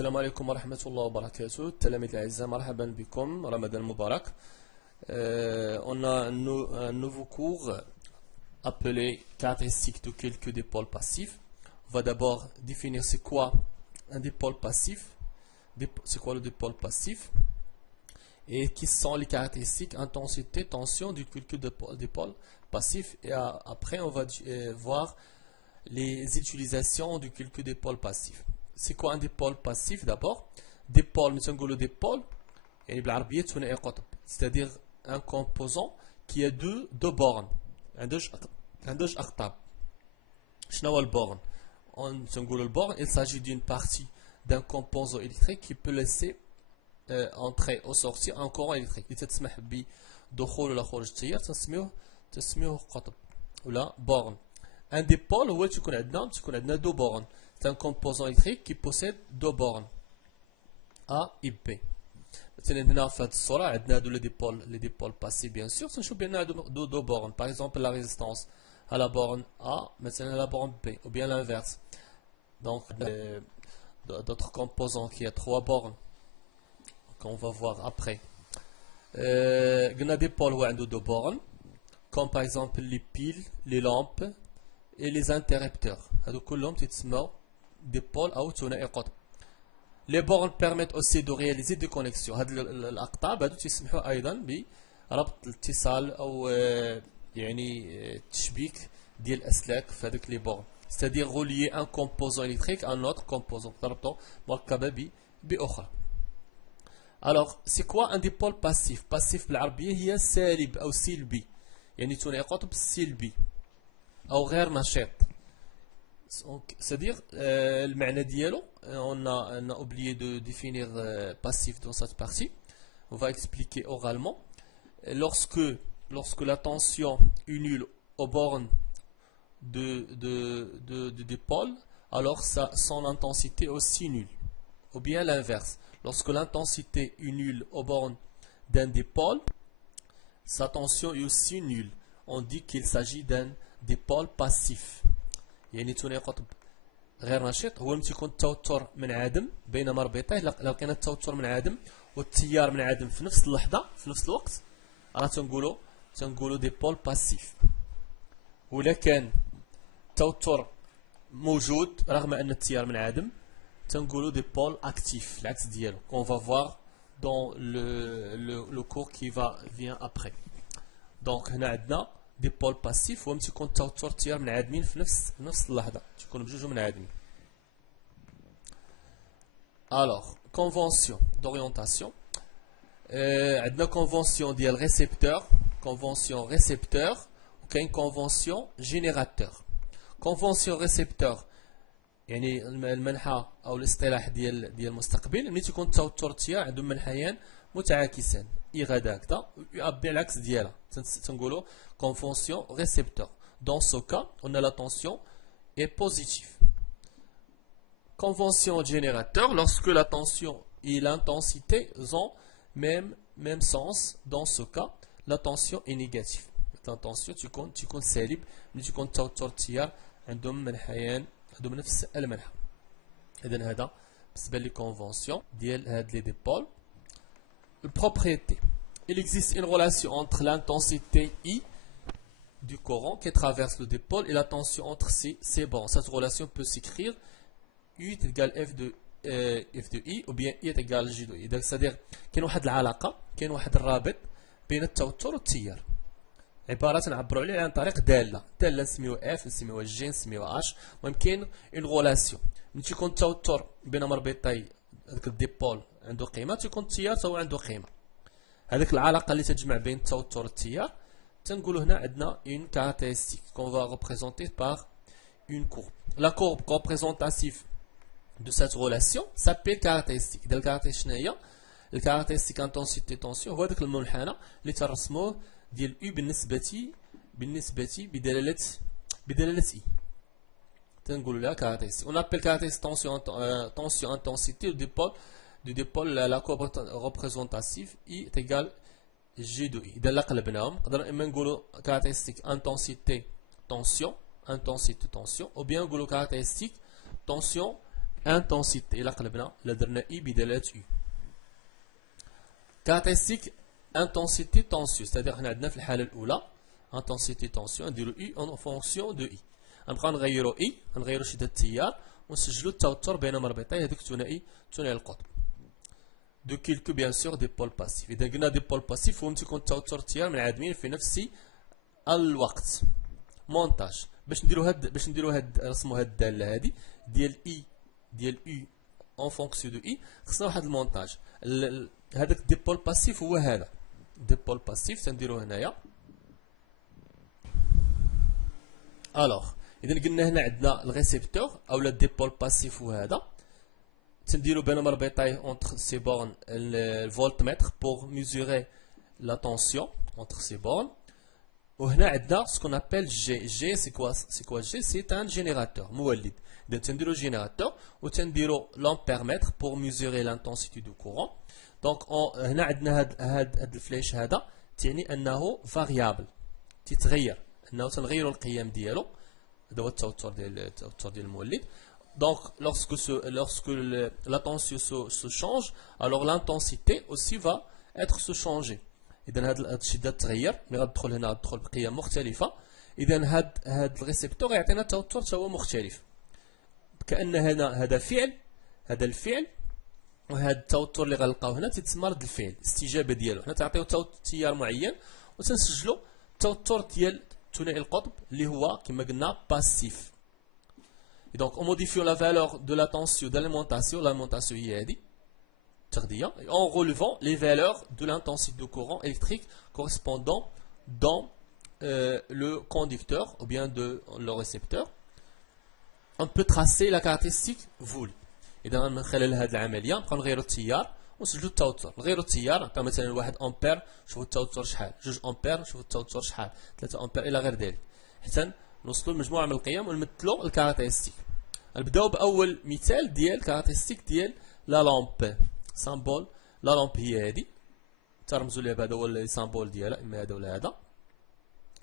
السلام عليكم ورحمة الله وبركاته. التلاميذ الأعزاء، مرحبا بكم، رمضان مبارك. On a un nouveau cours appelé caractéristiques de quelques dipôles passifs. On va d'abord définir c'est quoi un dipôle passif, c'est quoi le dipôle passif et qui sont les caractéristiques intensité, tension du quelques dipôle passif. Et après on va voir les utilisations du quelques dipôle passif. C'est quoi un dipôle passif d'abord? Dipôle, nous avons le dipôle, c'est-à-dire un composant qui a deux bornes. Il s'agit d'une partie d'un composant électrique qui peut laisser entrer ou sortir un courant électrique. Un dipôle, où tu connais deux bornes. C'est un composant électrique qui possède deux bornes A et B. Maintenant, les dipôles passifs, bien sûr, sont deux bornes. Par exemple, la résistance à la borne A, maintenant à la borne B, ou bien l'inverse. Donc, d'autres composants qui ont trois bornes, qu'on va voir après. Il y a des dipôles où il y a deux bornes, comme par exemple les piles, les lampes et les interrupteurs. Les bornes permettent aussi de réaliser des connexions. الأقطاب هادو تسمحوا أيضا بربط الاتصال أو يعني تشبيك ديال الأسلاك في هذوك لي bornes. C'est-à-dire relier un composant électrique à un autre composant. تربطوا مركبة بأخرى. Alors, c'est quoi un dipôle passif? Passif بالعربية هي سالب أو سلبي. يعني ثنائي قطب سلبي أو غير نشيط. C'est-à-dire, le معنى ديالو, on a oublié de définir passif dans cette partie. On va expliquer oralement. Lorsque la tension est nulle aux bornes de dipôle, alors son intensité est aussi nulle. Ou bien l'inverse. Lorsque l'intensité est nulle aux bornes d'un dipôle, sa tension est aussi nulle. On dit qu'il s'agit d'un dipôle passif. يعني ثنائي قطب غير نشيط هو ملي يكون التوتر منعدم بين مربطيه. لو كان التوتر منعدم والتيار منعدم في نفس اللحظه في نفس الوقت راه تنقولوا ديبول باسيف. ولا كان التوتر موجود رغم ان التيار منعدم تنقولوا ديبول اكتيف العكس ديالو. On va voir dans le cours qui vient après. Donc هنا عندنا ديبول باسيف هو ملي تيكون التوتر التيار منعدمين في نفس اللحظه تيكونوا بجوج منعدمين. Alors convention d'orientation, عندنا convention ديال récepteur, convention récepteur وكاين convention générateur. convention récepteur يعني المنحى او الاصطلاح ديال المستقبل ملي تيكون التوتر التيار عندهم منحيان متعاكسان اي غدا هكذا يعبي العكس ديالها تنقولوا convention récepteur. Dans ce cas, on a la tension est positive. Convention générateur, lorsque la tension et l'intensité ont même sens, dans ce cas, la tension est négative. La tension تكون سالب ملي تكون التوتر التيار عندهم منحيان عندهم نفس المنحى. إذن هذا بالنسبة لي convention ديال هاد لي ديبول. Propriété. Il existe une relation entre l'intensité I du courant qui traverse le dipôle et la tension entre ces bornes. Cette relation peut s'écrire U est égal F de I ou bien I est égal G de I. C'est-à-dire كاين واحد العلاقة, كاين واحد الرابط بين التوتر والتيار. عبارة نعبروا عليه عن طريق دالة نسميوها F, نسميوها G, نسميوها H. المهم كاين une relation. ملي تيكون التوتر بين مربطي هذاك الديبول عنده قيمة, تيكون التيار هو عنده قيمة. هذيك العلاقة اللي تجمع بين التوتر والتيار تنقولوا هنا عندنا une caractéristique qu'on va représenter par une courbe. La courbe représentative de cette relation s'appelle caractéristique. ديال الكاركتيرستيك شنو هي؟ الكاركتيرستيك انتنسيتي تونسيون هو داك المنحنى اللي ترسموه ديال U بالنسبة بدلالة I. تنقولوا لها caractéristique. On appelle caractéristique tension intensité du dipôle la courbe représentative I est égale G de I. إذا قلبناهم نقدر إما نقولوا caractéristique intensité tension ou bien نقولوا caractéristique tension intensité إلا قلبنا إلا درنا I بدلالة U. Caractéristique intensité tension, c'est-à-dire حنا عندنا في الحالة الأولى intensité tension نديرو I en fonction de I. غنبقاو نغيرو I غنغيرو شدة التيار ونسجلو التوتر بين مربطي هذوك ثنائي القطب. De quelques bien sûr des pôles passifs. إذا قلنا des pôles passifs فهمتي يكون التوتر التيار منعدمين في نفس الوقت. مونتاج باش نديرو هاد نرسمو هاد الدالة هادي ديال I ديال U en fonction de I خصنا واحد المونتاج. هذاك دي بول باسيف هو هذا دي بول باسيف تنديرو هنايا. الوغ اذا قلنا هنا عندنا الريسبتور اولا دي بول باسيف هو هذا تنديرو بين مربطي اونتر سي بورن الفولتمتر بور ميزوري لا طونسيون اونتر سي بورن. وهنا عندنا سكون ابل جي سي كوا جي سي ان جينيراتور مولد. اذا تنديرو جينيراتور وتنديرو لامبيرمتر بور ميزوري لانتونسيتي دو كورون. دونك هنا عندنا هاد الفليش هذا تعني انه فاريابل تتغير انه تنغيرو القيم ديالو. هذا هو التوتر ديال المولد. Donc, lorsque la tension se change, alors l'intensité aussi va être se changer. إذا هاد الشدة تتغير، ملي غتدخل هنا غتدخل بقيم مختلفة. إذا هاد الريسبتور يعطينا توتر تا هو مختلف. كأن هنا هذا الفعل وهذا التوتر اللي غنلقاو هنا تيتسمى رد الفعل، الاستجابة ديالو. حنا تعطيو تيار معين وتنسجلو التوتر ديال ثنائي القطب اللي هو كما قلنا باسيف. Et donc, en modifiant la valeur de la tension d'alimentation, l'alimentation est en relevant les valeurs de l'intensité de courant électrique correspondant dans le conducteur ou bien de le récepteur. On peut tracer la caractéristique voulue. إذا من خلال هذه العملية نبقاو نغيرو التيار ونسجلو التوتر. نغيرو التيار نعطيو مثلا 1 أمبير نشوفو التوتر شحال، 2 أمبير نشوفو التوتر شحال، 3 أمبير إلى غير ذلك حتى نوصلوا لمجموعة من القيم ونمثلوا الكاركتيرستيك. نبداو بأول مثال ديال الكاركتيرستيك ديال لا لامب. سامبول لا لامب هي هادي ترمزوا ليها بهذا هو السامبول ديالها، إما هذا ولا هذا.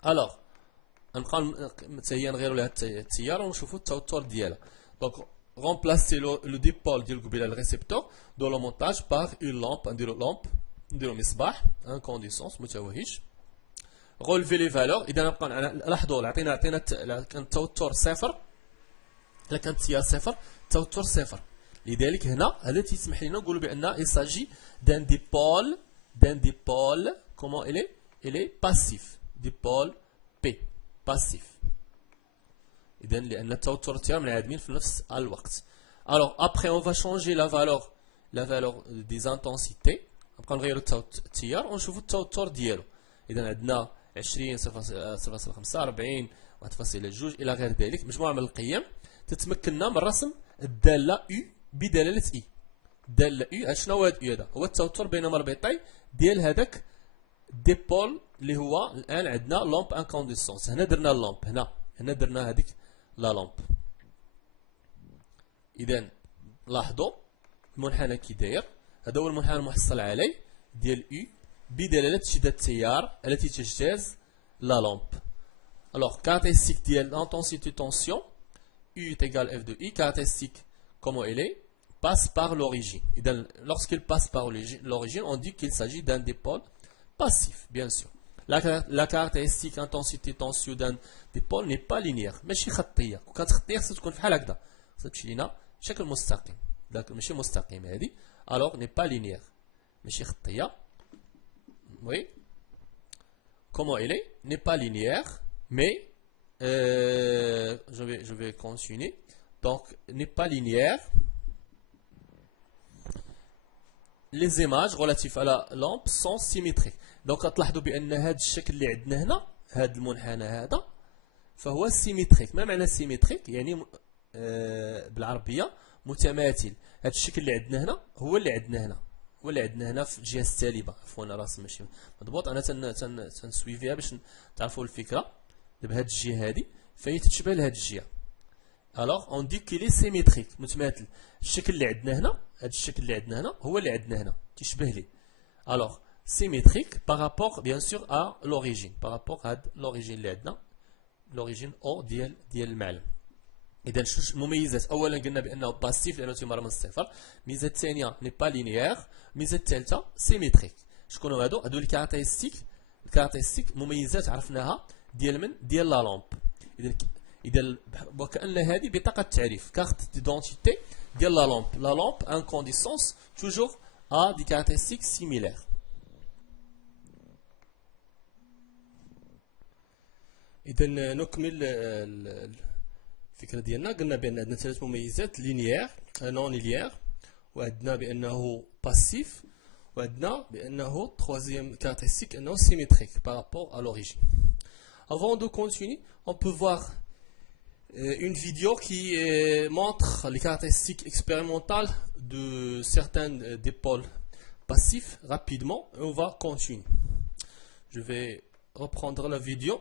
ألوغ نبقاو حتى هي نغيرو لها التيار ونشوفوا التوتر ديالها. دونك remplacer le dipôle ديال قبيله الريسبتور دو لو مونتاج باغ اون لامب. نديرو مصباح انكونديسونس متوهج. رولفي لي فالور. اذا نبقى لاحظوا عطينا كان التوتر صفر، الا كان التيار صفر التوتر صفر. لذلك هنا هذا تيسمح لنا نقولوا بان il s'agit d'un dipôle comment il est passif dipôle P passif. إذن لأن التوتر والتيار منعدمين في نفس الوقت. Alors après on va changer la valeur des intensités. نبقاو نغيرو التيار ونشوفو التوتر ديالو. إذا عندنا 20 0.5 40 1.2 إلى غير ذلك، مجموعة من القيم تتمكننا من رسم الدالة U بدلالة I. الدالة U شنو هو هذا؟ هو التوتر بين مربطي ديال هذاك ديبول اللي هو الآن عندنا لامب انكونديسونس. هنا درنا اللامب، هنا درنا هذيك لا لامب. إذا لاحظوا المنحنى كي داير، هذا هو المنحنى المحصل عليه ديال U بدلالة شدة التيار التي تجتاز لا لامب. Alors caractéristique ديال l'intensité tension U est égal F de I. Caractéristique comment elle est passe par l'origine. إذا lorsqu'il passe par l'origine on dit qu'il s'agit d'un dipôle passif bien sûr. La caractéristique intensité tension d'un dipôle n'est pas linéaire ماشي خطيه. وكانت خطيه خصها تكون بحال هكذا، خصها تمشي لينا بشكل مستقيم. ماشي مستقيم هذه. alors n'est pas linéaire ماشي خطيه. oui comment elle est n'est pas linéaire mais je vais continuer. donc n'est pas linéaire. les images relatives à la lampe sont symétriques. donc تلاحظوا بان هذا الشكل اللي عندنا هنا هذا المنحنى هذا فهو سيميتريك. ما معنى سيميتريك؟ يعني بالعربيه متماثل. هذا الشكل اللي عندنا هنا هو اللي عندنا هنا، هو اللي عندنا هنا في الجهه السالبه. عفوا راسم ماشي مضبوط، انا تنسويفيها باش تعرفوا الفكره. بهذه الجهه هذه فهي تتشبه لهذه الجهه. الوغ اون دي كيلي سيميتريك متماثل. الشكل اللي عندنا هنا، هذا الشكل اللي عندنا هنا هو اللي عندنا هنا تيشبه ليه. الوغ symétrique par rapport bien sûr à l'origine, par rapport à l'origine اللي عندنا l'origine O ديال المعلم. اذا شوف المميزات. اولا قلنا بانه باسيف لانه تيمر من الصفر. الميزه الثانيه ني با لينيير. الميزه الثالثه سيميتريك. شكون هادو لي كاركتيستيك مميزات عرفناها ديال لا لامب. اذا وكأن هذه بطاقه تعريف كارت ديدونتيتي ديال لا لامب ان كونديسونس توجور ا دي كاركتيستيك سيميلير. اذا نكمل الفكره ديالنا. قلنا بان عندنا ثلاث مميزات: لينيير، نون لينيير، وعندنا بانه باسيف، وعندنا بانه troisième caractéristique انه symétrique par rapport à l'origine. Avant de continuer, on peut voir une vidéo qui montre les caractéristiques expérimentales de certains dipôles passifs rapidement et on va continuer. Je vais reprendre la vidéo.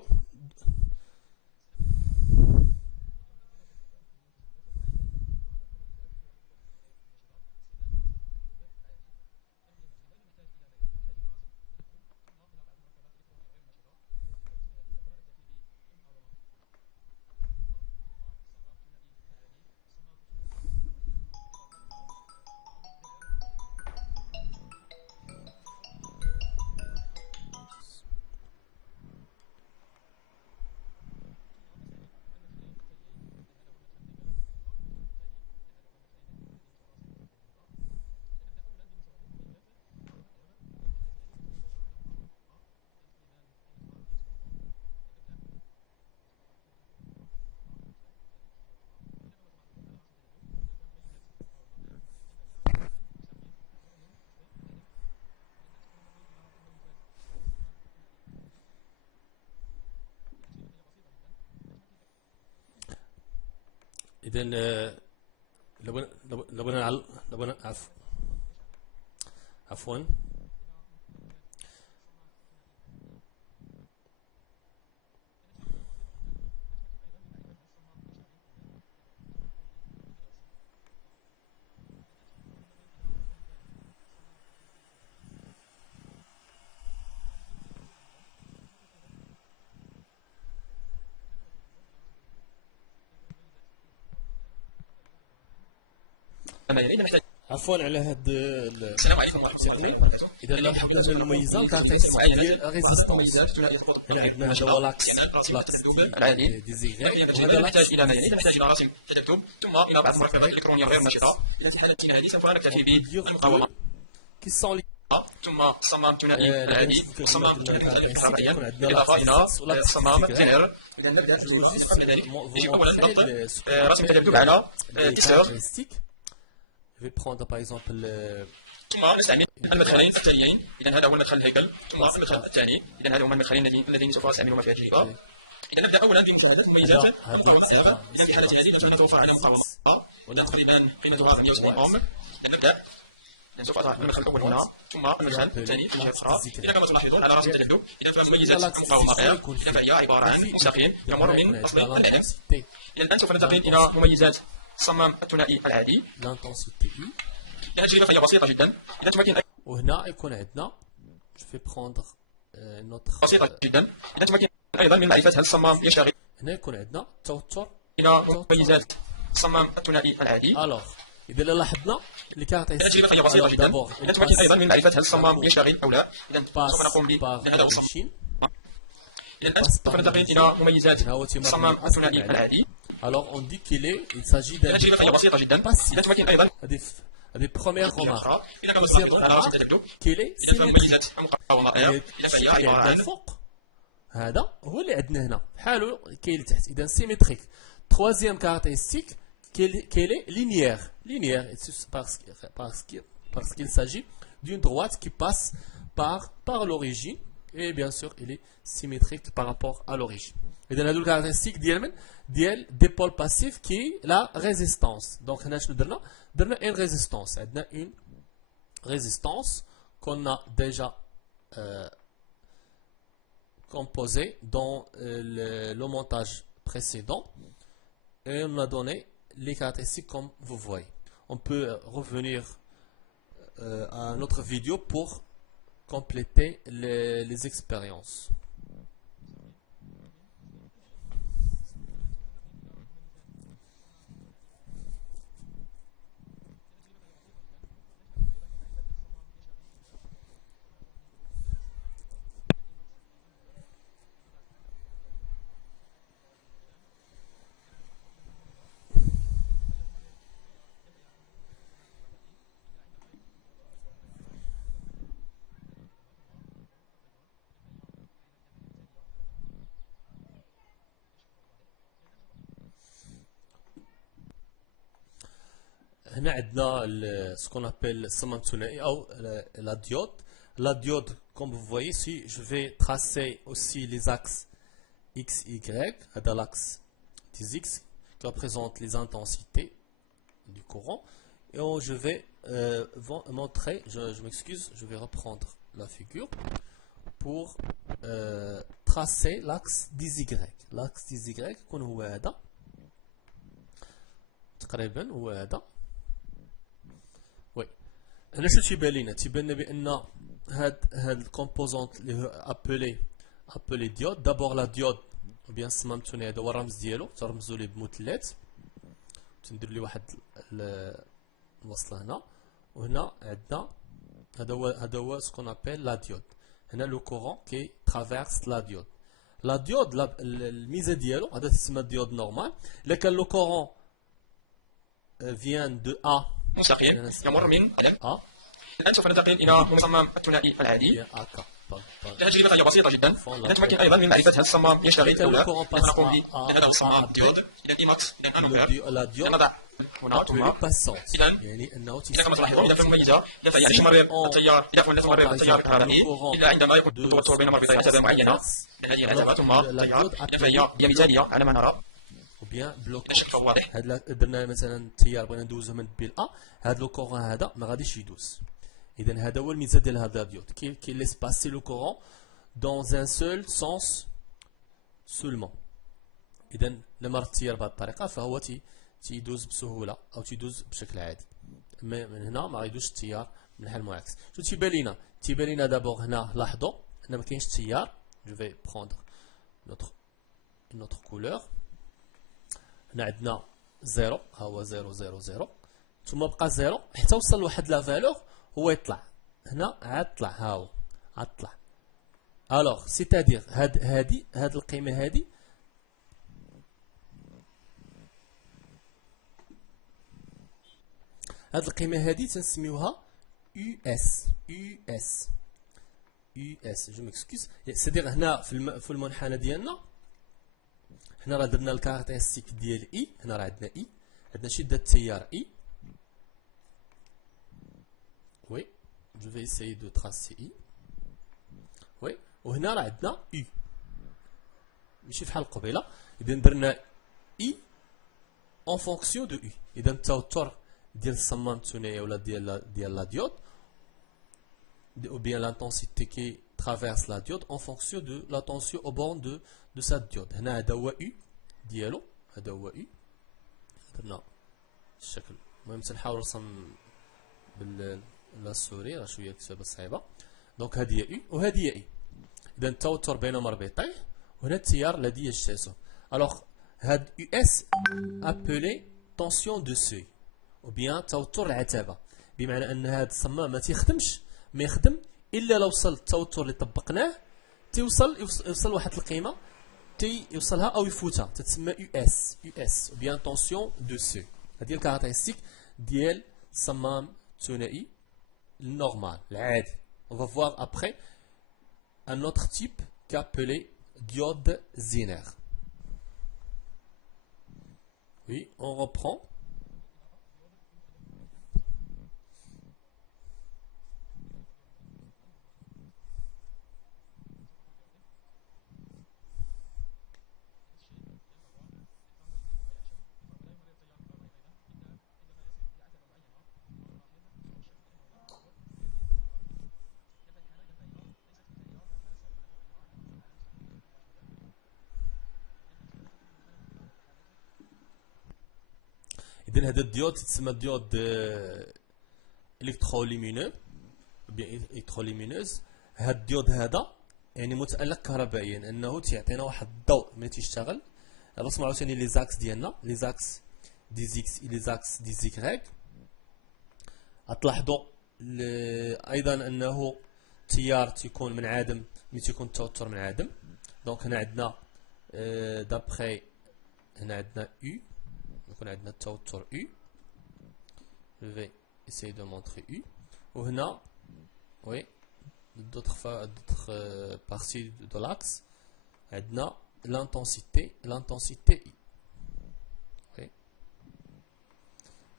إذا لو عفوا عفوا على هاد السلام عليكم ورحمة الله وبركاته. اذا لاحظنا هذه المميزه الكاركتيستيك ديال ريزيستونس. هنا عندنا هذا هو لاكس العادي ديزيغري، وهذا نحتاج الى ماذا؟ نحتاج الى رسم تكتب ثم الى بعض المركبات الالكترونيه غير نشطه. الى حالة هذه سوف نكتفي بالمقاومه كي سون ثم الصمام الثنائي العادي والصمام الكهربائي بالاضافه الى الصمام زنر. اذا نبدا كذلك. يجب اولا ضغط رسم التذبذب على تيستر. Je vais prendre par exemple ثم نستعمل المدخلين التاليين. اذا هذا هو المدخل الهيكل ثم المدخل الثاني. اذا هذا هما المدخلين اللذين سوف استعملهما في هذه الجهه. إذا نبدا اولا بمشاهده المميزات المقاومه الدائره. اذا في حاله هذه نتوفر على مقاومه ونقريبا قيمتها 170 اوم. اذا نبدا سوف اضع المدخل الاول هنا ثم المدخل الثاني في الجهه الاخرى. اذا كما تلاحظون على رسم التذبذب اذا فمميزات المقاومه اذا فهي عباره عن مستقيم يمر من اصل الدائره. اذا الان سوف ننتقل الى مميزات الصمام الثنائي العادي. التجربه فهي بسيطه جدا. اذا تمكن وهنا يكون عندنا je vais prendre notre بسيطه جدا. اذا تمكن ايضا من معرفه هل الصمام يشتغل. هنا يكون عندنا توتر الى مميزات الصمام الثنائي العادي. الوغ اذا لاحظنا التجربه فهي بسيطه جدا. اذا تمكن ايضا من معرفه هل الصمام يشتغل او لا. اذا سوف نقوم بهذا الصمام. الان سوف ننتقل الى مميزات الصمام الثنائي العادي. Alors on dit il s'agit d'un passif. Des premières remarques. Deuxième remarque, qu'il est symétrique. الفوق هذا هو اللي عندنا هنا بحالو كاين لتحت. إذا symétrique. Troisième caractéristique, qu'il est linéaire. Linéaire parce qu'il s'agit d'une droite qui passe par l'origine et bien sûr il est symétrique par rapport à l'origine. إذا هادو الكاركتيستيك ديال ديبول باسيف كي لا ريزيستانس. دونك هنا شنو درنا une résistance. عندنا une résistance qu'on a déjà composée dans le montage précédent et on a donné les caractéristiques comme vous voyez. On peut revenir à notre vidéo pour compléter les expériences. هنا عندنا ce qu'on appelle الصمام الثنائي أو la diode. La diode, comme vous voyez ici, je vais tracer aussi les axes X, Y, dans l'axe des X qui représente les intensités du courant. Et je vais montrer, je m'excuse, je vais reprendre la figure pour tracer l'axe des Y. L'axe des Y, qu'on هو هذا تقريبا هو هذا. وي هنا شو تيبان لنا؟ تيبان لنا بان هاد الكومبوزونت اللي هو ابلي ديود. دابور لا ديود او بيان الصمام الثنائي هذا هو الرمز ديالو، ترمزوا ليه بمثلث، تندير ليه واحد الوصله هنا، وهنا عندنا هذا هو سكون ابل لا ديود. هنا لو كورون كي ترافيرس لا ديود. لا ديود الميزه ديالو هذا تسمى ديود نورمال. الا كان لو كورون vient de A مستقيم يمر من A. الآن سوف ننتقل إلى المصمم الثنائي العادي. تجربة هي بسيطة جدا. نتمكن أيضا من معرفة هل الصمام يشتغل أو لا. نقوم بهذا الصمام الديود إلى إيماكس نضع هنا ثم إذا كما تلاحظون إذا كان مميزة فهي لا تمرر التيار لا تمرر التيار الكهربائي إلا عندما يكون التوتر بين مربطي عتبة معينة. هذه العتبة ثم التيار فهي مثالية على ما نرى. وبيان بلوك هاد درنا مثلا التيار بغينا ندوزو من بي ل ا، هاد لو كورون هذا ما غاديش يدوز. اذا هذا هو الميزه ديال هذا الديود كي ليس باسي لو كورون دون ان سول سونس سولمون. اذا لما التيار بهذه الطريقه فهو تيدوز بسهوله او تيدوز بشكل عادي. اما من هنا ما غيدوزش التيار من الحال المعاكس. شو تيبان لينا؟ تيبان لينا دابور هنا لاحظوا هنا ما كاينش التيار. جو في بروندر نوتر كولور. هنا عندنا 0 ها هو 0 0 0 ثم بقى 0 حتى وصل لواحد لا فالور هو يطلع هنا عاد طلع ها هو عاد طلع. الوغ سيتادير هاد القيمه هادي تنسميوها يو اس جو مكسكوز. سيتادير هنا في المنحنى ديالنا هنا راه درنا الكاركتيرستيك ديال اي. هنا راه عندنا اي، عندنا شده التيار اي. وي جو في اسيي دو تراسي اي. وي وهنا راه عندنا يو ماشي بحال قبيله. اذا درنا اي اون فونكسيون دو يو. اذا التوتر ديال الصمام الثنائي ولا ديال لا ديود ou bien l'intensité qui traverse la diode en fonction de la tension au borne de cette diode. هنا هذا هو U ديالو، هذا هو U. درنا الشكل. المهم تنحاول نرسم بالسوري راه شويه كتابه صعيبه. دونك هذه هي U وهذه هي I. اذا التوتر بين مربطيه وهنا التيار الذي يجتازه. الوغ هاد US appelé tension de seuil ou bien توتر العتبه، بمعنى ان هذا الصمام ما يخدم الا لو وصل التوتر اللي طبقناه يوصل واحد القيمه يوصلها او يفوتها تتسمى يو اس بيان طونسيون دو سو. هذه الكاركتيرستيك ديال الصمام الثنائي النورمال العادي. on va voir après un autre type qu'appelé diode Zener. Oui, on reprend. إذن هذا الديود تسمى ديود إلكتروليمينو بيان إلكتروليمينوز. هذا الديود هذا يعني متألق كهربائيا أنه تيعطينا واحد الضوء ملي تيشتغل. رسموا عاوتاني لي زاكس ديالنا لي زاكس دي زيكس لي زاكس دي زيكغيك. غتلاحظوا أيضا أنه التيار تيكون منعدم ملي تيكون التوتر منعدم. دونك هنا عندنا دابخي هنا عندنا U يكون عندنا التوتر U. Je vais essayer de montrer U. وهنا oui d'autres parties de l'axe عندنا l'intensité I. Oui.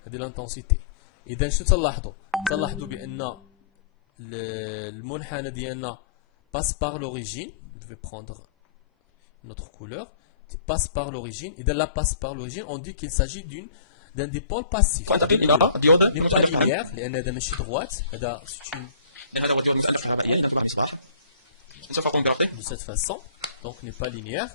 هذه l'intensité. اذا شنو تلاحظوا بان المنحنى ديالنا passe par l'origine. Je vais prendre notre couleur. Passe par l'origine. Et dans la passe par l'origine, on dit qu'il s'agit d'un dipôle passif. n'est pas linéaire, لأن هذا ماشي droite. هذا c'est une. De cette façon, donc n'est pas linéaire.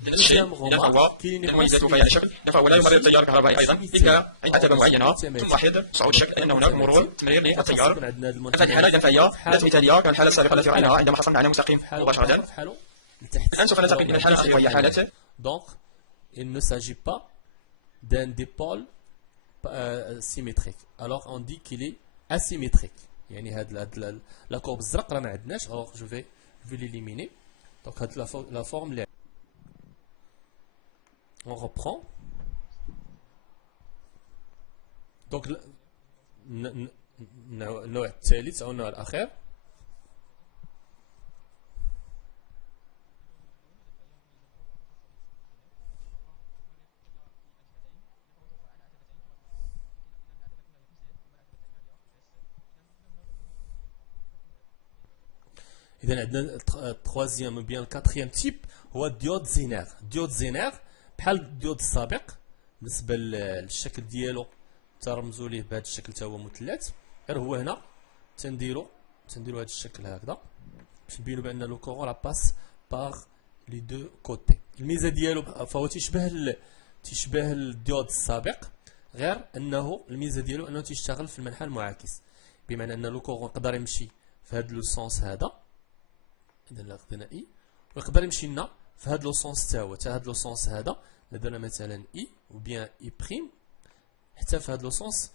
Deuxième remarque, qu'il n'est pas ولا يمرر التيار الكهربائي ايضا الا عده معينه ثم لاحظ صعود الشكل ان هناك مرور تمرير للتيار. هذه الحاله اذا فهي ليست مثاليه كالحاله السابقه التي رايناها عندما حصلنا على مستقيم مباشره. الان سوف ننتقل الى الحاله الاخيره وهي حاله. Donc il ne s'agit pas d'un dipôle symétrique. Alors on dit qu'il est asymétrique. يعني هاد la courbe الزرق راه ما عندناش. Alors je vais l'éliminer. Donc هاد la forme. On reprend. Donc النوع الثالث أو النوع الأخير. إذا عندنا التروازيام ou bien le quatrième type هو الديود زينير. الديود زينير بحال الديود السابق بالنسبه للشكل ديالو ترمزوا ليه بهذا الشكل تا هو مثلث. غير هو هنا تنديروا هذا الشكل هكذا باش نبينوا بان لو كورون لا باس باغ لي دو كوتي. الميزه ديالو فهو تيشبه الديود السابق، غير انه الميزه ديالو انه تيشتغل في المنحى المعاكس، بمعنى ان لو كورون يقدر يمشي في هذا لو سونس هذا، اذا لا خدينا اي، ويقدر يمشي لنا في هذا لو سونس تا هو، هذا لو سونس هذا درنا مثلا اي ou bien i prime، حتى في هذا لو سونس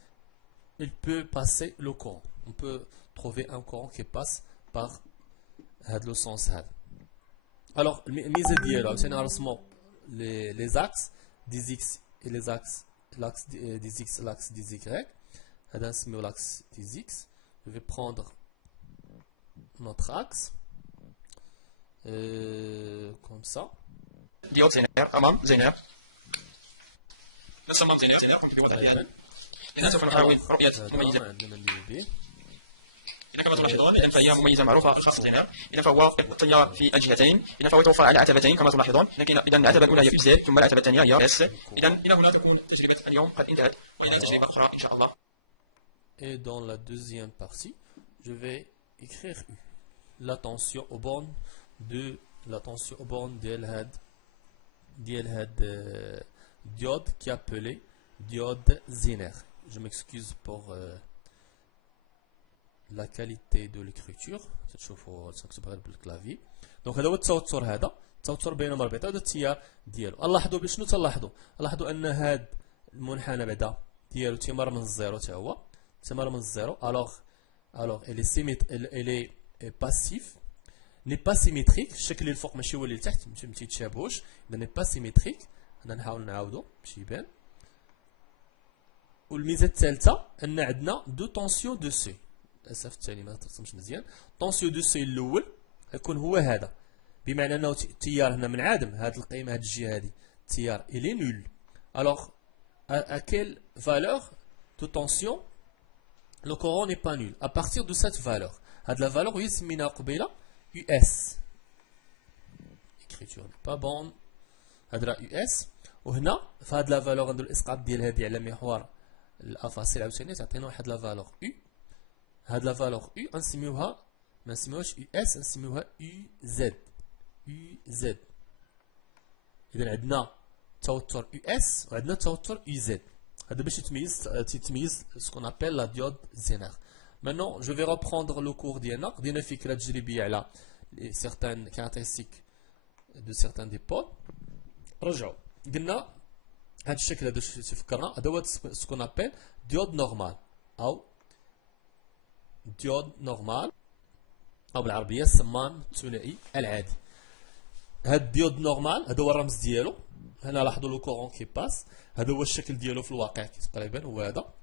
il peut passer le courant. On peut trouver un courant qui passe par هذا لو سونس هذا. alors الميزه ديالو عاوتاني نرسمو les axes des x et les axes l'axe des x l'axe des y. هذا نسميو l'axe des x. je vais prendre notre axe comme ça. ديود زينير امام زينير نفس امام زينير كما في الوضع الحالي. اذا سوف نحاول رؤيه مميزه. اذا كما تلاحظون اذا فهي مميزه معروفه خاصه زينير. اذا فهو التيار في الجهتين، اذا فهو يتوفر على عتبتين كما تلاحظون، لكن اذا العتبه الاولى هي في زد ثم العتبه الثانيه هي اس. اذا الى هنا تكون تجربه اليوم قد انتهت، والى تجربه اخرى ان شاء الله. Et dans la deuxième partie, je vais écrire la tension aux bornes ديال هاد diode qui est appelé diode Zener. Je m'excuse pour la qualité de l'écriture. تشوفوا تكتب غير بالكلافي. دونك هذا هو التوتر، هذا التوتر بين مربطات، هذا التيار ديالو. لاحظوا بشنو تلاحظوا؟ لاحظوا ان هاد المنحنى بعدا ديالو تيمر من الزيرو، حتى هو تيمر من الزيرو. alors elle est passif، n'est pas symétrique. الشكل اللي الفوق ماشي هو اللي تحت، ما تيتشابهوش، اذا n'est pas symétrique. هنا نحاول نعاودو باش يبان. والميزه الثالثه ان عندنا دو طونسيون دو سي. للاسف الثاني ما ترسمش مزيان. طونسيون دو سي الاول يكون هو هذا، بمعنى انه التيار هنا منعدم، هذه القيمه هذه الجهه هذه التيار il est nul. alors à quelle valeur de tension le courant n'est pas nul? à partir de cette valeur. هذه la valeur هي سميناها قبيله US. l'écriture n'est pas bonne. هذا راه US، وهنا في هذه لا فالور نديرو الاسقاط ديال هذه على محور الافاصيل عاوتاني تعطينا واحد لا فالور U. هاد لا فالور U نسميوها، ما نسميوهاش US، نسميوها UZ. اذا عندنا توتر US وعندنا توتر UZ. هذا باش تتميز سكون ابل لا ديود زينر. Maintenant je vais reprendre le cours ديالنا. دينا فكره تجريبيه على certaines caractéristiques de certains dipôles. رجعوا قلنا هذا الشكل هذا تفكرنا، هذا هو سكون ابل ديود نورمال او ديود نورمال او بالعربيه الصمام الثنائي العادي. هذا الديود نورمال هذا هو الرمز ديالو. هنا لاحظوا لو كورون كي باس، هذا هو الشكل ديالو في الواقع تقريبا هو هذا،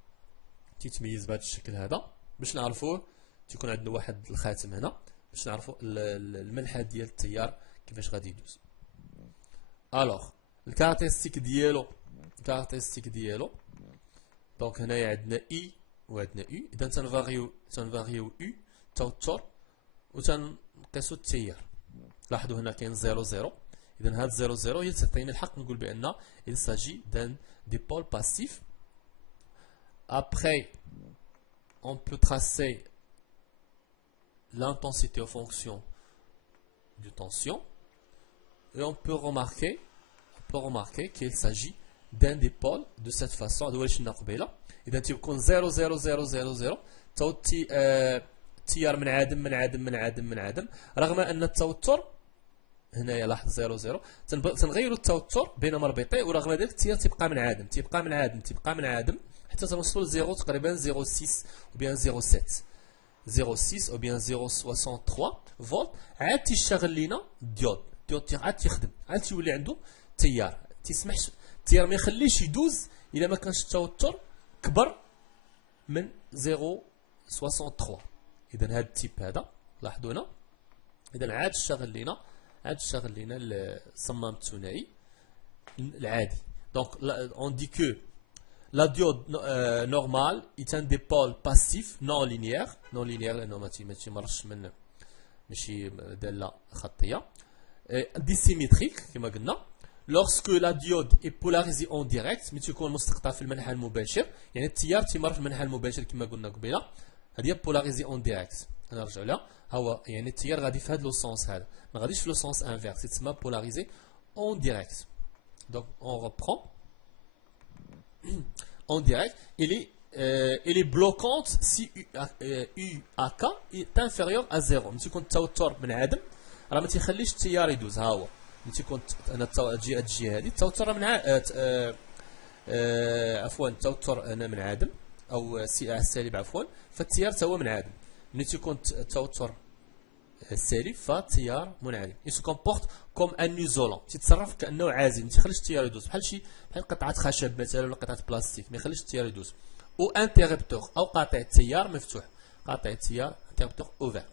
تيتميز بهذا الشكل هذا. باش نعرفوه تيكون عندنا واحد الخاتم هنا باش نعرفوا المنحى ديال التيار كيفاش غادي يدوز. الوغ الكاركتيرستيك ديالو دونك هنايا عندنا اي وعندنا U. إذا تنفاريو U التوتر وتنقيسو التيار. لاحظوا هنا كاين 0 0. إذا هاد 0 0 هي تعطينا الحق نقول بأن il s'agit d'un dipôle passif. Après, on peut tracer l'intensité en fonction de tension et on peut remarquer qu'il s'agit d'un dipôle de cette façon. إذا تيكون 0 0 0 0 0 التيار منعدم رغم أن التوتر هنا لاحظ 0 0 تنغيروا التوتر بين مربطي ورغم ذلك التيار تيبقى منعدم حتى توصلوا ل 0 تقريبا 0.6 ou bien 0.7 ou bien 0.63 فولت. عاد تيشغل لينا الديود عاد تيخدم عاد تيولي عنده تيار تيسمحش التيار ما يخليش يدوز الا ما كانش التوتر كبر من 0.63. اذا هذا التيب هذا لاحظوا هنا. اذا عاد شغل لينا الصمام الثنائي العادي. دونك on dit que la diode normale est un dipôle passif non linéaire لانه ما تيمرش من ماشي داله خطيه dissymétrique كما قلنا. lorsque la diode est polarisée en direct ملي تكون مستقطع في المنحى المباشر يعني التيار تيمر في المنحى المباشر كما قلنا قبيله هذه هي بولاريزي اون ديريكت. نرجع لها هو يعني التيار غادي في هذا لو سونس هذا ما غاديش في لو سونس انفيرس تسمى بولاريزي اون ديريكت. دونك اون ريبرون en direct, elle est bloquante si UAK est inférieur à 0. ملي تيكون التوتر منعدم راه ما تيخليش التيار يدوز. ها هو ملي تيكون انا الجهه هذه التوتر عفوا التوتر انا منعدم او السالب عفوا فالتيار حتى هو منعدم. ملي تيكون التوتر السالب فالتيار منعدم. il se comporte comme un isolant تيتصرف كانه عازل ما تيخليش التيار يدوز بحال قطعه خشب مثلا ولا قطعه بلاستيك ما يخليش التيار يدوز. او انتربتور او قاطع التيار مفتوح انتربتور اوفر.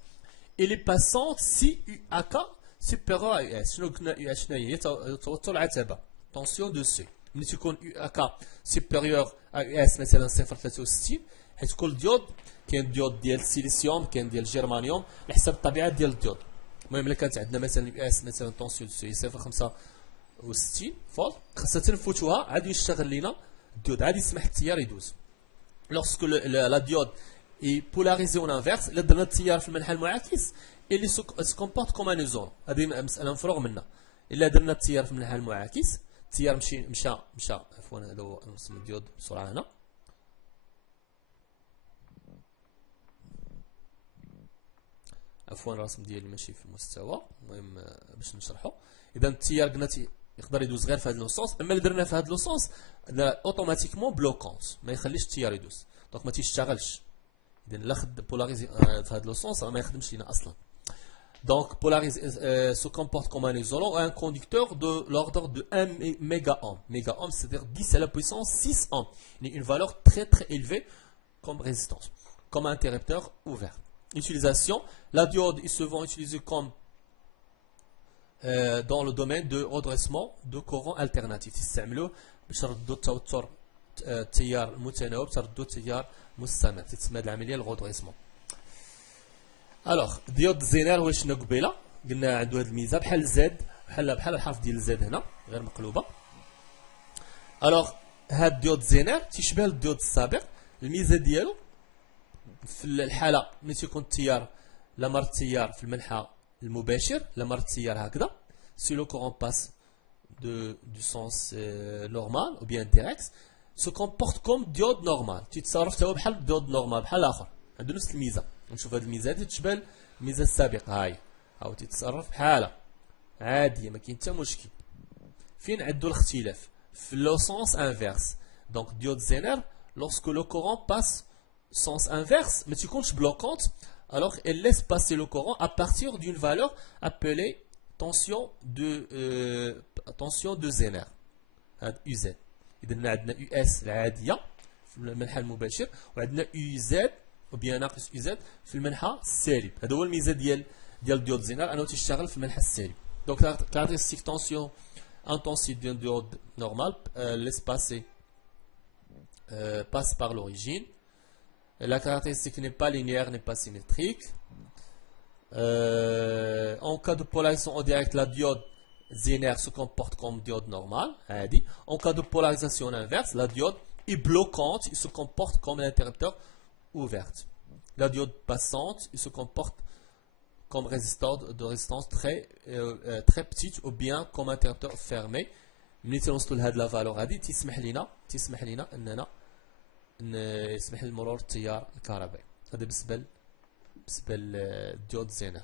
il est passante si UAK supérieur à US. شنو قلنا US هي توتر العتبه tension de seuil. ملي تيكون UAK supérieur à US مثلا 0.63 حيت كل ديود كاين ديود ديال السيليسيوم كاين ديال الجرمانيوم على حسب الطبيعه ديال الديود. المهم الا كانت عندنا مثلا US مثلا طونسيون دو سوي 0.65 فولت خاصها تنفوتوها عاد يشتغل لينا الديود عاد يسمح التيار يدوز. لوغسكو لا ديود اي بولاريزي اون انفيرس الا درنا التيار في المنحى المعاكس اللي سكومبورت كوم ان زون. هذه مساله مفروغ منها. الا درنا التيار في المنحى المعاكس التيار مشى عفوا هذا هو نرسم الديود بسرعه هنا. عفوا الرسم ديالي ماشي في المستوى المهم باش نشرحه. اذا التيار قلنا يقدر يدوز غير في هذا لوسونس اما اللي درنا في هذا لوسونس اوتوماتيكمون بلوكونت ما يخليش التيار يدوز دونك ما تيشتغلش. اذا لا خد بولاريزي في هذا لوسونس ما يخدمش لينا اصلا. Donc polarisé se comporte comme un isolant et un conducteur de l'ordre de 1 mégaohm. Mégaohm, c'est-à-dire 10 à la puissance 6 ohms. Une valeur très très élevée comme résistance, comme un interrupteur ouvert. Utilisation, la diode est souvent utilisée comme dans le domaine de redressement de courant alternatif. تستعملوه باش تردوا التوتر التيار المتناوب تردوا التيار مستمر تسمى العمليه الغودريسمون. الوغ ديود زينير واش شنو قبيله قلنا عنده هذه الميزه بحال زد بحال الحرف ديال زد هنا غير مقلوبه. الوغ هاد ديود زينير تيشبه الديود السابق. الميزه ديالو في الحاله ملي تيكون التيار لا مر التيار في المنحى المباشر لا مر التيار هكذا سي لو كورون باس دو سونس نورمال او بيان ديريكت سو كومبورت كوم ديود نورمال تيتصرف حتى هو بحال ديود نورمال بحال الاخر عنده نفس الميزه. نشوف هذه الميزه هذه تشبه الميزه السابقه هاي هاو تيتصرف بحالها عاديه ما كاين حتى مشكل. فين عندو الاختلاف في لو سونس انفيرس. دونك ديود زينير لورسكو لو كورون باس sens inverse, mais tu comptes bloquante, alors elle laisse passer le courant à partir d'une valeur appelée tension de Zener. UZ. إذا عندنا US العادية في المنحى المباشر وعندنا UZ ou bien ناقص UZ في المنحى السالب. هذا هو الميزة ديال ديود زينر أنه تشتغل في المنحى السالب. Donc la caractéristique tension intensité d'un diode normal laisse passer passe par l'origine. La caractéristique n'est pas linéaire, n'est pas symétrique. En cas de polarisation en direct, la diode zénaire se comporte comme diode normale. En cas de polarisation inverse, la diode est bloquante, il se comporte comme un interrupteur ouvert. La diode passante, il se comporte comme résisteur de résistance très petite ou bien comme interrupteur fermé. ملي توصلوا لهاد لا فالور هادي تسمح لنا اننا يسمح لمرور التيار الكهربائي. هذا بالنسبه للديود زينر.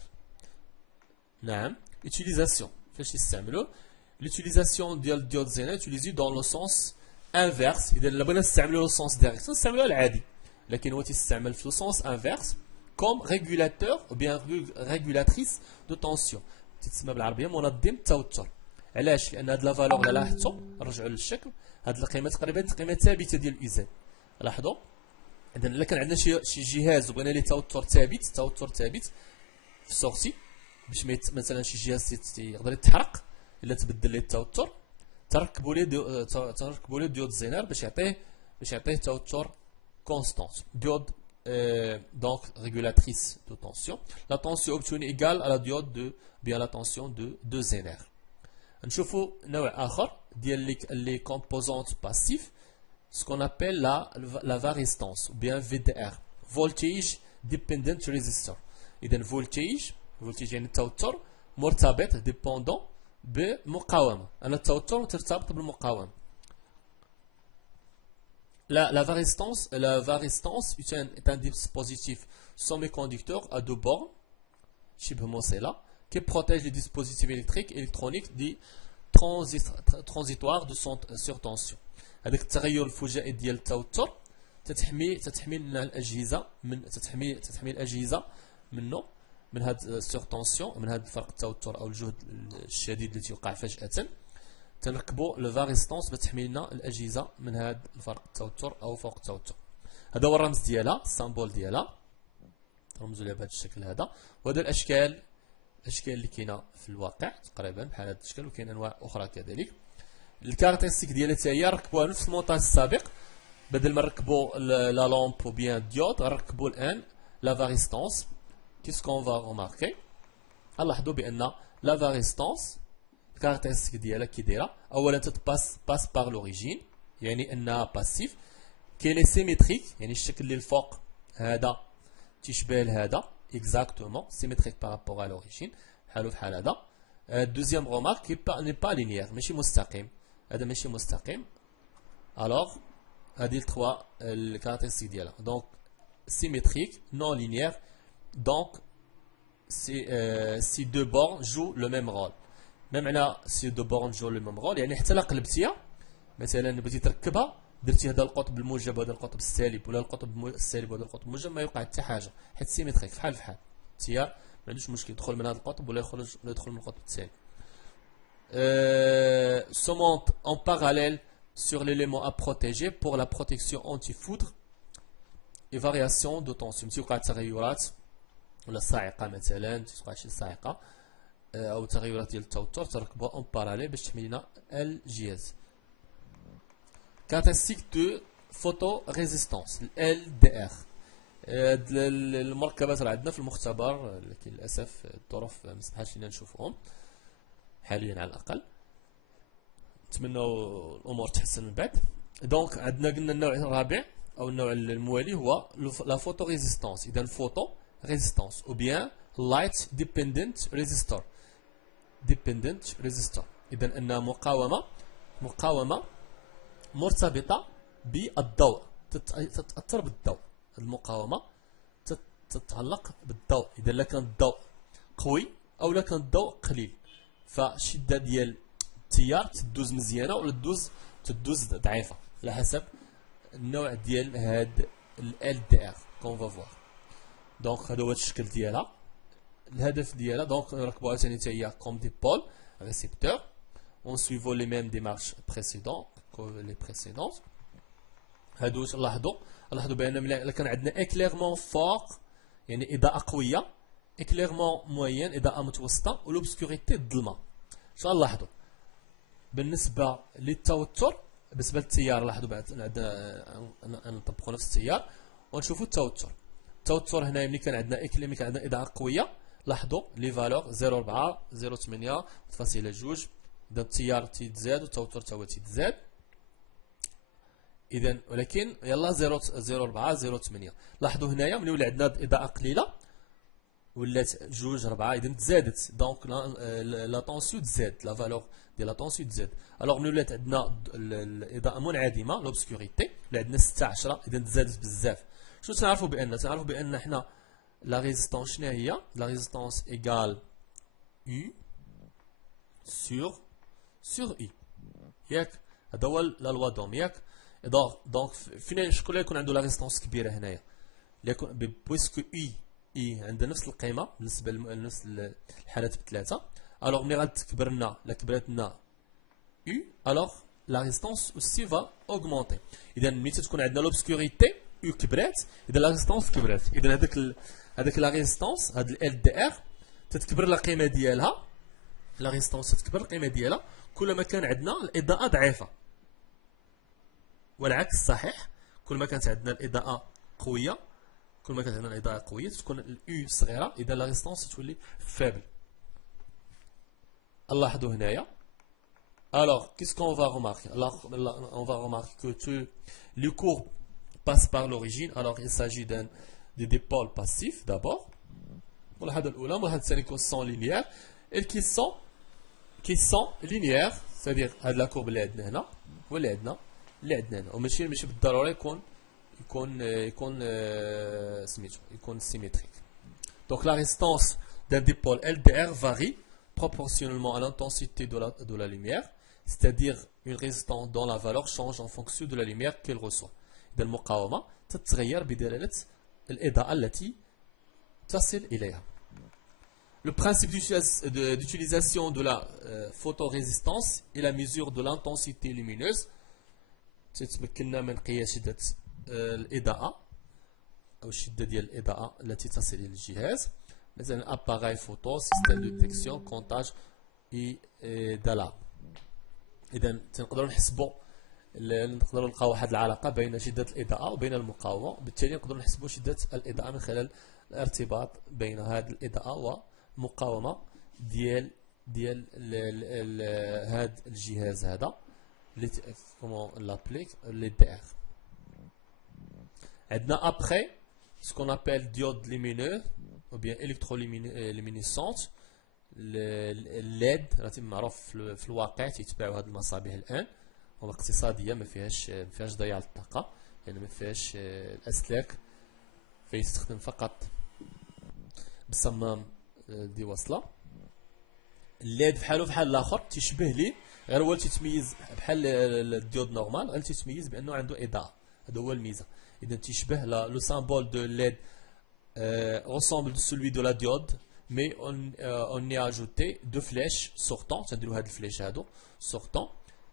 نعم. utilisation فاش يستعملوا l'utilisation ديال الديود زينر utilisé dans le sens inverse. اذا الا بغينا نستعملوا le sens direct نستعملوه العادي، لكن هو تيستعمل في le sens inverse comme régulateur ou bien régulatrice de tension. تتسمى بالعربيه منظم التوتر. علاش؟ لان هاد لا فالور الا لاحظتوا نرجعوا للشكل، هاد القيمه تقريبا قيمه ثابته ديال الايزان. لاحظوا اذا الا كان عندنا شي جهاز وبغينا ليه توتر ثابت في السورسي باش مثلا شي جهاز يقدر يتحرق الا تبدل ليه التوتر، تركبوا ليه ديود زينر باش يعطيه توتر كونستانت. ديود donc régulatrice de tension. La tension obtenue égale à la diode de bien la tension de Zener. نشوفوا نوع آخر ديال les composantes passives, ce qu'on appelle la varistance ou bien VDR, voltage dependent resistor. إذا voltage يعني التوتر مرتبط dépendant بمقاومة. أنا التوتر مرتبط بالمقاومة. La varistance est un dispositif semi-conducteur à deux bornes, qui protège les dispositifs électriques et électroniques des transitoires de surtension. هذاك التغير الفجائي ديال التوتر تتحمي الأجهزة منه، من هذا السورتنسيون، من هذا فرق التوتر أو الجهد الشديد الذي يوقع فجأة. تنركبوا الفاريستونس بتحمي لنا الاجهزه من هذا الفرق التوتر او فوق التوتر. هذا هو الرمز ديالها، السامبول ديالها رمزوا لها بهذا الشكل هذا. وهذا الاشكال اللي كاينه في الواقع تقريبا بحال هذا الشكل، وكاين انواع اخرى كذلك. الكاركتيرستيك ديالها حتى هي ركبوها نفس المونتاج السابق، بدل ما نركبوا لا لامب او بيان ديود نركبوا الان لا فاريستونس. كيسكون فا روماركي، لاحظوا بان لا فاريستونس الكاركتيرستيك ديالها كي دايره. اولا تتباس بار لوريجين، يعني انها باسيف. كاين لي سيميتريك، يعني الشكل اللي الفوق هذا تيشبه لهذا اكزاكتومون سيميتريك بارابور على لوريجين، بحالو بحال هذا. دوزيام رومارك ني با لينيير، ماشي مستقيم، هذا ماشي مستقيم. الوغ هذه التخوا الكاركتيرستيك ديالها، دونك سيميتريك نون لينيير، دونك سي دو بورن جو لو ميم رول. ما معنى سي دو بورن جو لو ميم رول؟ يعني حتى لا قلبتيها مثلا بغيتي تركبها درتي هذا القطب الموجب وهذا القطب السالب، ولا القطب السالب وهذا القطب الموجب، ما يوقع حتى حاجه، حيت سيميتريك بحال التيار ما عندوش مشكل يدخل من هذا القطب ولا يدخل من القطب الثاني. Se monte en parallèle sur l'élément à protéger pour la protection anti-foudre et variation de tension. تيوقع تغيرات ولا صاعقه مثلا، توقع شي صاعقه او تغيرات ديال التوتر تركبوها اون باراليل باش تحمي لنا الجهاز. كاركتيرستيك دو فوتو ريزيستانس ال دي ار. المركبات راه عندنا في المختبر، لكن للاسف الظروف ما سمحتش لنا نشوفهم حاليا على الاقل. نتمنوا الامور تحسن من بعد. دونك عندنا قلنا النوع الرابع او النوع الموالي هو لا فوتو ريزيستانس. اذا فوتو ريزيستانس او بيان لايت ديبندنت ريزيستور. اذا انها مقاومه مرتبطه بالضوء، تتاثر بالضوء. المقاومه تتعلق بالضوء. اذا لا كان الضوء قوي او لا كان الضوء قليل، فالشده ديال التيار تدوز مزيانه ولا تدوز ضعيفه على حسب النوع ديال هاد ال دي ار كون فا. دونك هذا هو الشكل ديالها، الهدف ديالها. دونك نركبوها ثاني حتى هي كوم دي بول ريسيبتور اون سويفو لي ميم ديمارش بريسيدون لي بريسيدونت. هادو لاحظوا بان الا كان عندنا اكليرمون فوق يعني اضاءه قويه، اكليرمون موين اضاءه متوسطه، ولوبسكوريتي الظلمه. شنو نلاحظوا بالنسبه للتوتر؟ بالنسبه للتيار لاحظوا بعد نطبقوا نفس التيار، ونشوفوا التوتر. التوتر هنا ملي كان عندنا ملي كان عندنا اضاءه قويه، لاحظوا لي فالور 0.4 0.8 فاصلة 2. اذا التيار تيتزاد والتوتر تا هو تيتزاد. اذا ولكن يلا 0.4 0.8. لاحظوا هنايا ملي ولا عندنا اضاءه قليله ولات 2 4 اذا تزادت، دونك لا طونسيون تزاد، لا فالور ديال لا طونسيون تزاد. الوغ ملي ولات عندنا الاضاءه منعدمه لوبسكوريتي ولا عندنا 6 10 اذا تزادت بزاف. شنو تنعرفوا بان حنا لا ريزيستونس شنو هي؟ لا ريزيستونس ايغال U sur I. ياك هذا هو لا لوا دوم ياك. دونك فين شكون يكون عنده لا ريزيستونس كبيره هنايا؟ يكون بويسكو اي عندها نفس القيمه بالنسبه لنفس الحالات بثلاثه. الوغ ملي غتكبر لنا لا كبرات لنا U، الوغ لا ريزيستونس اوسي فا اوغمونتي. اذا ملي تكون عندنا لوبسكوريتي U كبرات، اذا لا ريزيستونس كبرات. اذا هذاك لا ريزيستونس هاد ال دي ار تتكبر لا قيمه ديالها، لا ريزيستونس تتكبر القيمه ديالها كل ما كان عندنا الاضاءه ضعيفه. والعكس صحيح، كل ما كانت عندنا الاضاءه قويه، كل ما كانت عندنا الاضاءه قويه تكون الاو صغيره، اذا لا ريزيستونس تولي فابل. نلاحظوا هنايا. Alors, qu'est-ce qu'on va remarquer? Alors, on va remarquer que les courbes passent par l'origine. Alors, il s'agit des dipôles passifs d'abord. الملاحظة الأولى، الملاحظة الثانية يكون sont linéaires et qui sont linéaires، c'est-à-dire هاد لا كورب اللي عندنا هنا واللي عندنا هنا، وماشي بالضرورة يكون سيميتريك. Donc la résistance d'un dipôle LDR varie proportionnellement à l'intensité de la lumière, c'est-à-dire une résistance dont la valeur change en fonction de la lumière qu'elle reçoit. إذا المقاومة تتغير بدلالة الإضاءة التي تصل إليها. Le principe d'utilisation de la photorésistance est la mesure de l'intensité lumineuse. تتمكننا من قياس شدة الإضاءة أو الشدة ديال الإضاءة التي تصل إلى الجهاز. مثلا appareil photo, système de détection, comptage et d'alarme. إذا تنقدروا نحسبوا، نقدروا نلقاو واحد العلاقة بين شدة الإضاءة وبين المقاومة، وبالتالي نقدروا نحسبوا شدة الإضاءة من خلال الارتباط بين هذه الإضاءة والمقاومة ديال هذا الجهاز هذا اللي comment l'appeler les DR. عندنا après ce qu'on appelle diode lumineux ou bien électroluminescence. LED راه معروف في الواقع تيتباعوا هذه المصابيح الآن، واقتصادية ما فيهاش ضياع الطاقة، يعني ما فيهاش الأسلاك، فيستخدم فقط بصمام دي وصلة. الليد بحالو بحال الاخر تيشبه ليه، غير هو تيتميز بحال الديود نورمال، غير تيتميز بانه عنده اضاءه، هذا هو الميزه. اذا تيشبه لو سامبول دو ليد ressemble de celui de la diode, mais on y a ajouté deux flèches sortant. تنديروا هاد الفليش هادو sortant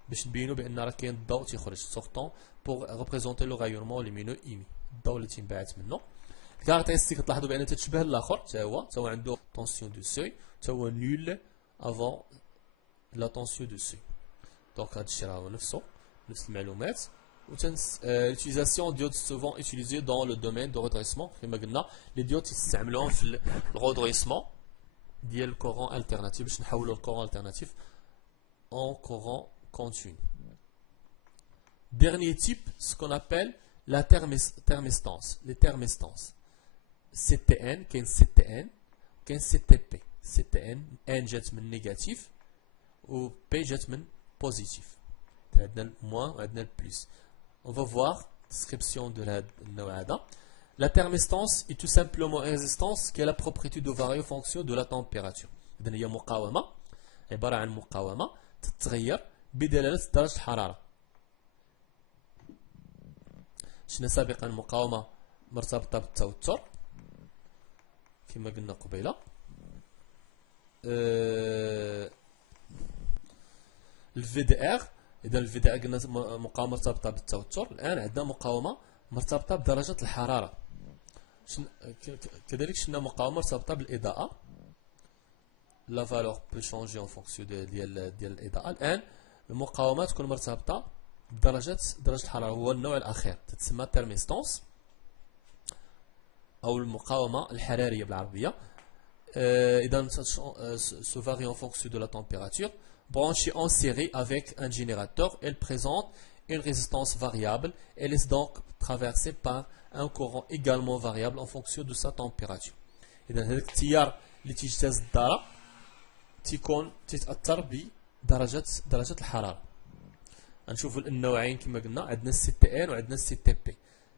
باش نبينوا بان راه كاين الضوء تيخرج sortant pour représenter le rayonnement lumineux émis، الضوء اللي تينبعث منه. الكاركتيرستيك تلاحظوا بان تتشبه الاخر، حتى هو عنده طونسيون دو سوي، حتى هو نول avant la tension de seuil. Donc هذا الشيء راه نفسه نفس المعلومات. l'utilisation diodes souvent utilisée dans le domaine de redressement. كما قلنا les diodes تستعملوهم في الredressement ديال الكورون alternatif باش نحولوا الكورون alternatif en courant continu. Dernier type, ce qu'on appelle la thermistance. Les thermistances CTN كاين CTN كاين CTP. CTN N جات من نيجاتيف و P جات من بوزيتيف، عندنا الموان وعندنا البلس. On va voir description de النوع هذا. La thermistance est tout simplement une résistance qui a la propriété de varier en fonction de la température. إذن هي مقاومة، عبارة عن مقاومة تتغير بدلالة درجة الحرارة. شفنا سابقا المقاومة مرتبطة بالتوتر كما قلنا قبيلة. الفي دي ار، اذا الفي دي ار قلنا مقاومه مرتبطه بالتوتر، الان عندنا مقاومه مرتبطه بدرجه الحراره. كذلك شفنا مقاومه مرتبطه بالاضاءه، لا فالور بو شونجي اون فونكسيون ديال الاضاءه. الان المقاومه تكون مرتبطه بدرجه الحراره، هو النوع الاخير تتسمى تيرميستونس. أو المقاومة الحرارية بالعربية. إذا se varie en fonction de la température. Branchée en série avec un générateur, elle présente une résistance variable. Elle est donc traversée par un courant également variable en fonction de sa température. إذا هذاك التيار اللي تيجتاز الدارة تتأثر بدرجة الحرارة. نشوفوا النوعين كما قلنا، عندنا السي تي ان وعندنا السي تي بي.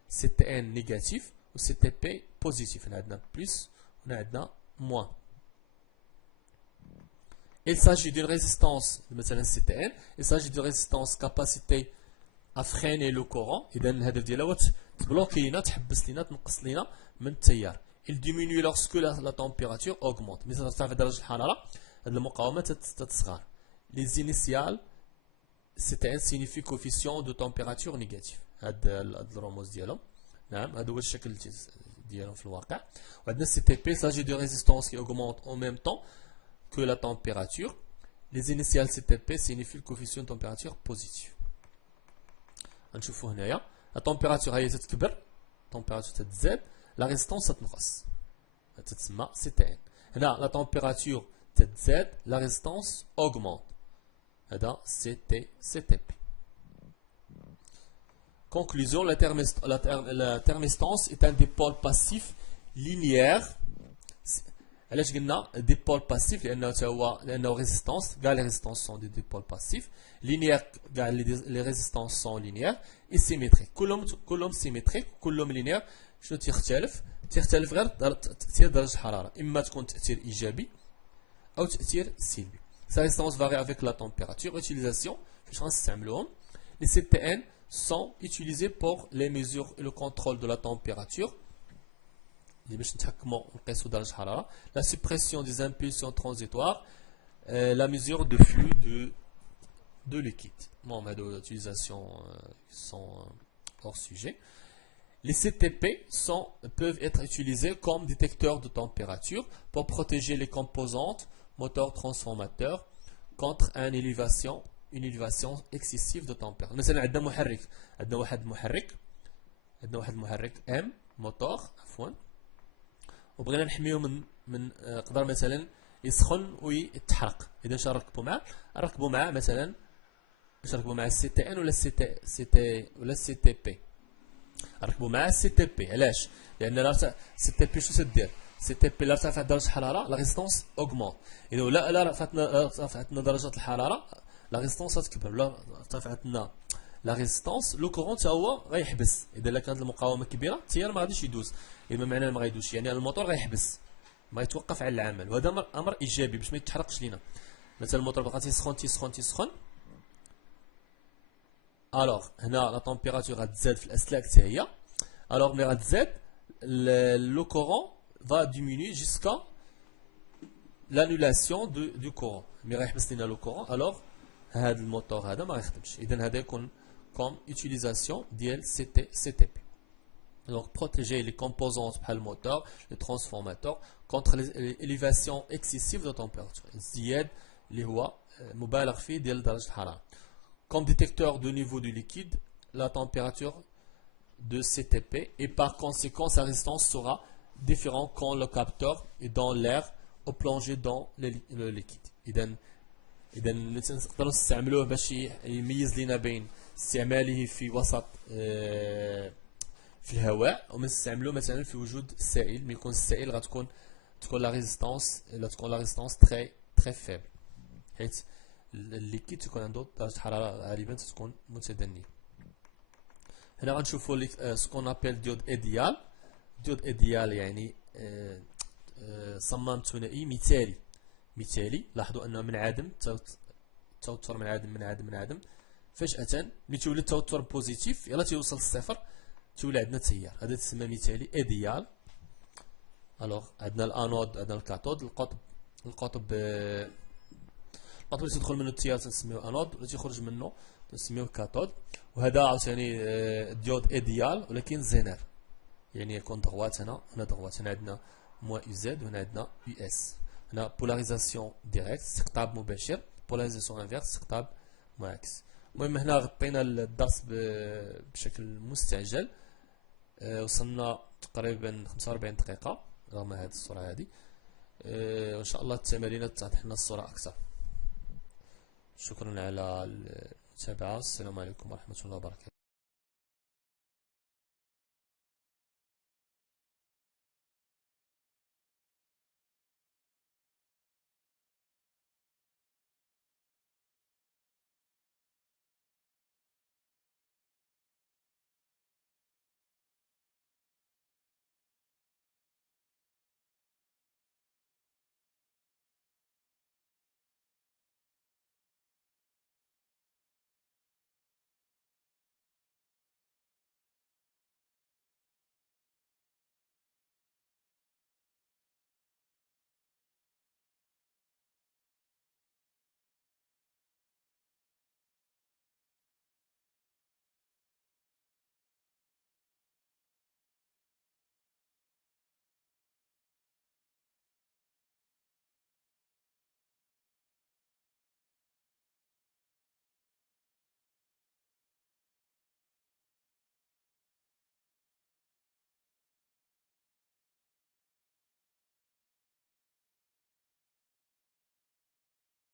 سي تي ان نيجاتيف والسي تي بي بوزيتيف. هنا عندنا بلس وهنا عندنا موان. Il s'agit d'une résistance مثلا السي تي ان. Il s'agit d'une résistance capacité à freiner le courant. إذا الهدف ديالها تبلوكي لينا، تحبس لينا، تنقص لينا من التيار. Il diminue lorsque la température augmente. ملي ترتفع درجة الحرارة هذه المقاومة تتصغر. Les initiales CTN signifie coefficient de température négatif. هذا الرموز ديالهم. نعم هذا هو الشكل ديالهم في الواقع. وعندنا CTP, il s'agit de résistance qui augmente en même temps que la température. Les initiales CTP signifient le coefficient de température positif. نشوفوا هنايا la température هي تتكبر، température تتزاد، la résistance تتنقص، تتسمى CTN. هنا la température تتزاد، la résistance augmente. هذا CTP. Conclusion, la thermistance est un dipôle passif linéaire. علاش قلنا dipôle passif؟ لأنه résistance، كاع les résistances sont des dipôles passifs. Linéaire، كاع les résistances sont linéaires. Et symétriques، كلهم symétriques، كلهم linéaires. شنو تختلف غير تأثير درجة الحرارة، إما تكون تأثير إيجابي أو تأثير سلبي. Sa résistance varie avec la température. Utilisation، فاش غنستعملوهم؟ Les CTN sont utilisés pour les mesures et le contrôle de la température. La suppression des impulsions transitoires, la mesure de flux de liquide. Bon, on a d'autres utilisations qui sont hors sujet. Les CTP peuvent être utilisés comme détecteurs de température pour protéger les composantes moteurs transformateurs contre une élévation excessive de température. مثلا عندنا محرك M موتور عفوا، وبغينا نحميه من قدر مثلا يسخن ويتحرق. اذا اش نركبوا معاه مثلا، اش نركبوا مع السي تي ان ولا السي تي بي؟ نركبوا مع السي تي بي. علاش؟ لان السي تي بي شنو تدير؟ السي تي بي لا ارتفعت درجه الحراره لا ريزيستونس اوغمونت. اذا لا رفعتنا درجه الحراره لا ريزيستونس تكبر، لا ارتفعتنا لا ريزيستونس لو كورون حتى هو غيحبس. اذا كانت المقاومه كبيره التيار ما غاديش يدوز، اذا معناه ما غيدوزش، يعني الموتور غيحبس، ما يتوقف على العمل. وهذا امر ايجابي باش ما يتحرقش لينا. مثلا الموتور بقى تيسخن الوغ هنا لا تمبيراتور غتزاد في الاسلاك حتى هي. الوغ ملي غتزاد لو كورون va diminuer jusqu'à l'annulation du courant. ملي غيحبس لينا لو كورون الوغ هذا الموتور هذا ما غيخدمش. اذا هذا يكون comme utilisation ديال CTP. Donc protéger les composantes بحال الموتور، les transformateurs contre l'élévation excessive de température. الزياد اللي هو مبالغ فيه ديال درجة الحرارة. Comme détecteur de niveau du liquide, la température de CTP et par conséquent sa résistance sera différente quand le capteur est dans l'air ou plongé dans le liquide. إذا نقدروا نستعملوه باش يميز لنا بين استعماله في وسط في الهواء ونستعملوه مثلا في وجود السائل. ملي يكون السائل غتكون لا ريزيستونس تري فيبل، حيت الليكيد تكون عنده درجة حرارة غالبا تكون متدنية. هنا غنشوفوا سكون ابل ديود ايديال. ديود ايديال يعني صمام ثنائي مثالي. لاحظوا انه من عدم توتر من عدم فجأة ملي تولي التوتر بوزيتيف يلا تيوصل للصفر تولي عندنا تيار. هذا تسمى مثالي ايديال. الوغ عندنا الانود، عندنا الكاثود. القطب اللي تدخل منه التيار تنسميوه انود، واللي تيخرج منه تنسميوه كاثود. وهذا عاوتاني ديود ايديال ولكن زينر، يعني يكون ضغوات. هنا ضغوات، هنا عندنا موا يو زد وهنا عندنا يو اس. هنا بولاريزاسيون ديريكت استقطاب مباشر، بولاريزاسيون انفيرس استقطاب معاكس. المهم هنا غطينا الدرس بشكل مستعجل. وصلنا تقريبا 45 دقيقة رغم هذه الصورة هذه. وإن شاء الله التمارين تتضح لنا الصورة أكثر. شكرا على المتابعة. السلام عليكم ورحمة الله وبركاته.